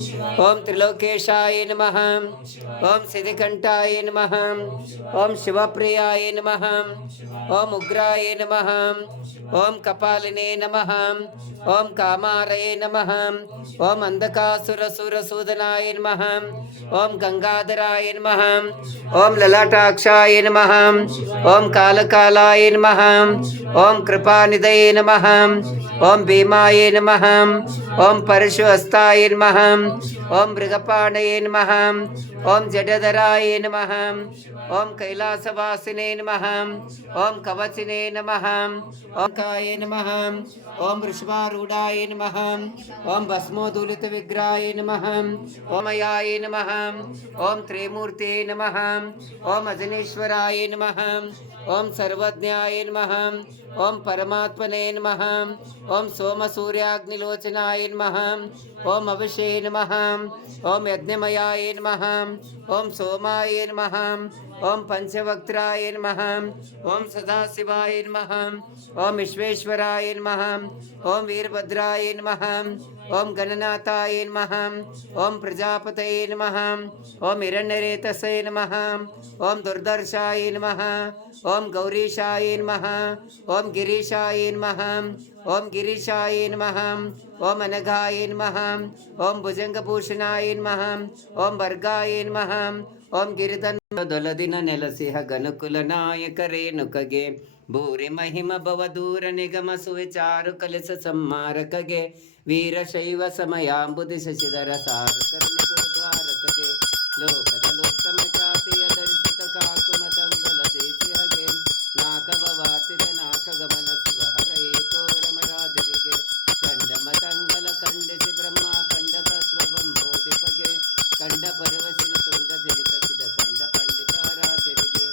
ओम त्रिलोकेशाय नमः। ओम सिद्धिकंठाय नमः। ओम शिवप्रियाय नमः। ओम उग्राय नमः। ओम कपालिने नमः। ओम कामारये नमः। ओम अंधकासुरसुरसूदनाय नमः। ओम गंगाधराय नमः। ओम ललाटाक्षाय नमः। ओम कालकालाय नमः। ओम कृपानिधये नमः। ओम भीमाय नमः। ओम परशुहस्ताय नमः। ओम मृगपाणये नमः। ओम जडधराय नमः। ओम कैलासवासिने नमः। ओम कवचिने नमः। ओम काय नमः। ओम वृषभारूढ़ाय नमः। ओम भस्मोदूलित विग्रहाय नमः। ओम अयाय नमः। ओम त्रिमूर्ते नमः। ओम अजनेश्वराय नमः। ओम सर्वज्ञाय नमः। ओम परमात्मने नमः। ओम सोमसूर्याग्निलोचनाय नमः। ओम अभिषे नमः। ओम यज्ञमयाय नमः। ओम सोमाय नमः। ओम पंचवक्त्राय नमः। ओम सदाशिवाय नमः। ओम विश्वेश्वराय नमः। ओम वीरभद्राय नमः। ओम गणनाथाय नमः। ओम प्रजापतये नमः। ओम हिरण्यरेतसे नमः। ओम दुर्दर्शाय नमः। ओम गौरीशाय नमः। ओम गिरीशाय नमः। ओम गिरीशाय नमः। ओम अनघाय नमः। ओम भुजंगभूषणाय नमः। ओम वर्गाय नमः। ओम गिरिधनदೊಲದಿನ ನೆಲಸಿಹ ಗನುಕುಲ ನಾಯಕ ರೇಣುಕಗೆ ಭೂರಿ ಮಹಿಮ ಭವ ದೂರ ನಿಗಮ ಸುವಿಚಾರು ಕಲಿಸ ಸಂಹಾರಕಗೆ ವೀರಶೈವ ಸಮಯಾಂಬುದಿ ಶಶಿಧರ ಸಾರಕರ್ಣಿ ಗುರುದ್ವಾರಕಗೆ ಲೋಕದಲೋತ್ತಮ ಖ್ಯಾತಿಯ ಧರಿಸಿತ ಕಾಕು ಮತಂಗಲ ದೇಶಿಹಗೆ ನಾಕಭವಾರ್ತಿತ ನಾಕ ಗಮನ ಶಿವ ಹರೇ ತೋರಮರಾದಿಗೆ ಚಂಡ ಮತಂಗಲ ಖಂಡಿಸಿ ಬ್ರಹ್ಮ ಖಂಡ ತತ್ವ ಬಂಬೋಧಿಪಗೆ ಕಂಡ ಪರವಶಿನ ತುಂಡ ಜನಿತ ಚಿದ ಕಂಡ ಪಂಡಿತಾರಾಧರಿಗೆ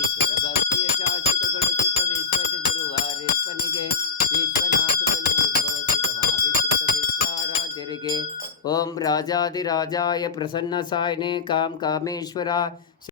ಈಶ್ವರ ಭಕ್ತಿಯ ಶಾಶ್ವತಗೊಳಿಸಿದ ವಿಶ್ವಜ ಗುರುವಾರೇಶ್ವನಿಗೆ ವಿಶ್ವನಾಥದಲ್ಲೂ ಉದ್ಭವಸಿದ ಮಹಾವಿಸ್ತೃತ ವಿಶ್ವಾರಾಧ್ಯರಿಗೆ ಓಂ ರಾಜಾದಿರಾಜಾಯ ಪ್ರಸನ್ನ ಸಾಯನೆ ಕಾಮ್ ಕಾಮೇಶ್ವರ